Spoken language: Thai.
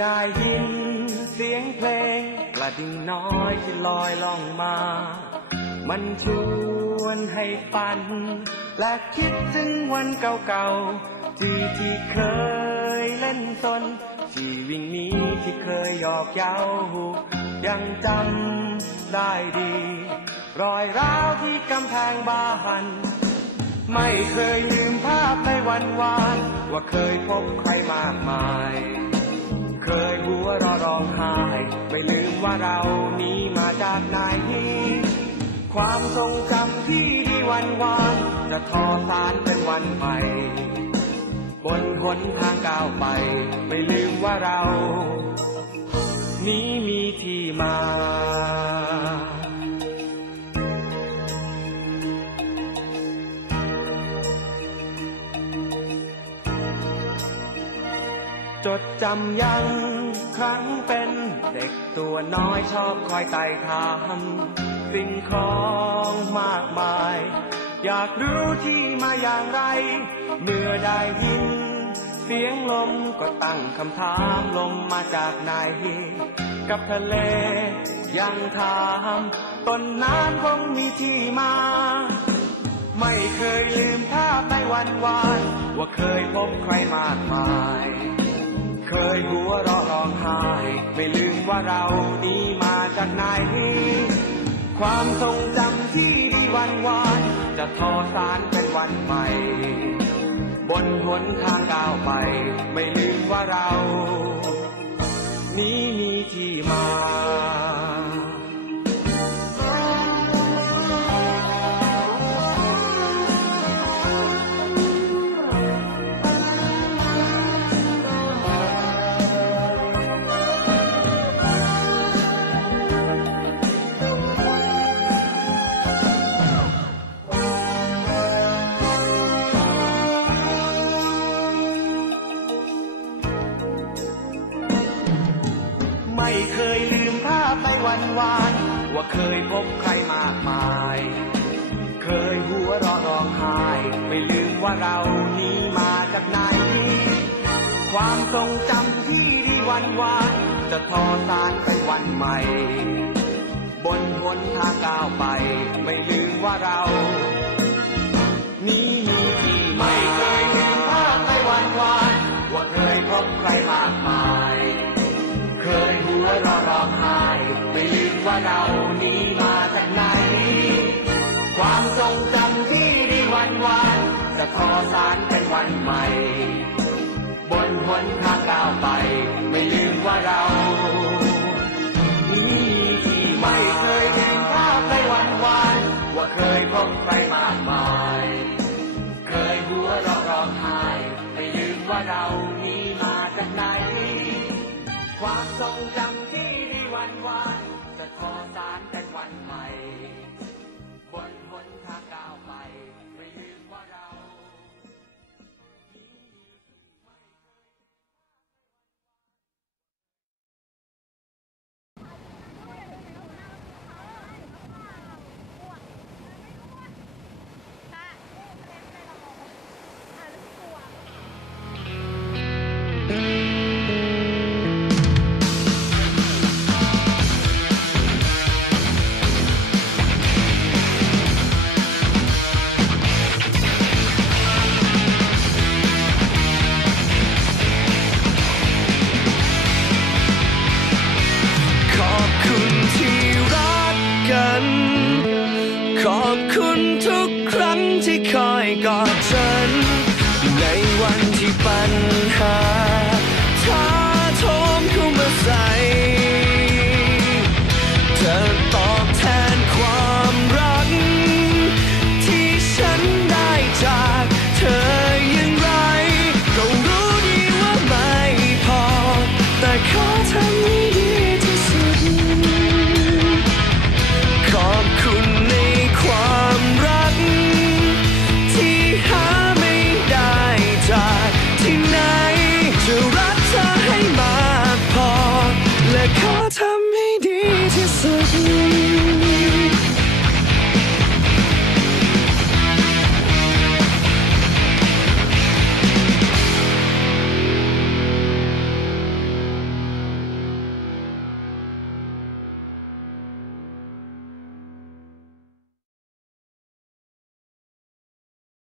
ได้ยิน เสียงเพลงกระดิ่งน้อยที่ลอยล่องมา มันชวนให้ฝัน และคิดถึงวันเก่าๆที่ที่เคยเล่นสนที่วิ่งหนี้ที่เคยหยอกเย้ายังจำได้ดี รอยร้าวที่กำแพงบ้านไม่เคยลืมภาพในวันวาน ว่าเคยพบใครมากมาย เคยหัวเราร้องไห้ไม่ลืมว่าเรานี้มาจากไหน ความทรงจำที่ดีวันวานจะทอสารเป็นวันใหม่บนหนทางก้าวไป ไม่ลืมว่าเรา นี้มีที่มา จดจำยังครั้งเป็นเด็กตัวน้อยชอบคอยไต่ถามสิ่งของมากมาย อยากรู้ที่มาอย่างไร เมื่อได้ยิน เสียงลมก็ตั้งคำถามลมมาจากไหน กับทะเลยังถามต้นน้ำคงมีที่มา ไม่เคยลืมภาพในวันวาน ว่าเคยพบใครมากมาย ยหัวเราะร้องไห้ไม่ลืมว่าเรานี้มาจากไหน ความทรงจำที่ดีวันวานจะทอสารเป็นวันใหม่ บนหนทางก้าวไป ไม่ลืมว่าเรา นี้มีที่มา เคยลืมภาพในวันวาน ว่าเคยพบใครมากมาย เคยหัวเราะร้องไห้ไม่ลืมว่าเรานี้มาจากไหน ความทรงจำที่ดีวันวาน จะทอสารเป็นวันใหม่ บนหนทางก้าวไป ไม่ลืมว่าเรา เรานี้มาจากไหน ความทรงจำที่ดีวันวานจะทอสารเป็นวันใหม่ บนหนทางก้าวไป ไม่ลืมว่าเรานี้ที่ไม่เคยลืมภาพในวันวาน ว่าเคยพบใครมากมาย เคยหัวเราะร้องไห้ไม่ลืมว่าเรานี้มาจากไหน ความทรงจำที่ดีวันวาน อบคุณทุกครั้งที่คอยกอดฉัน ในวันที่ปัญหา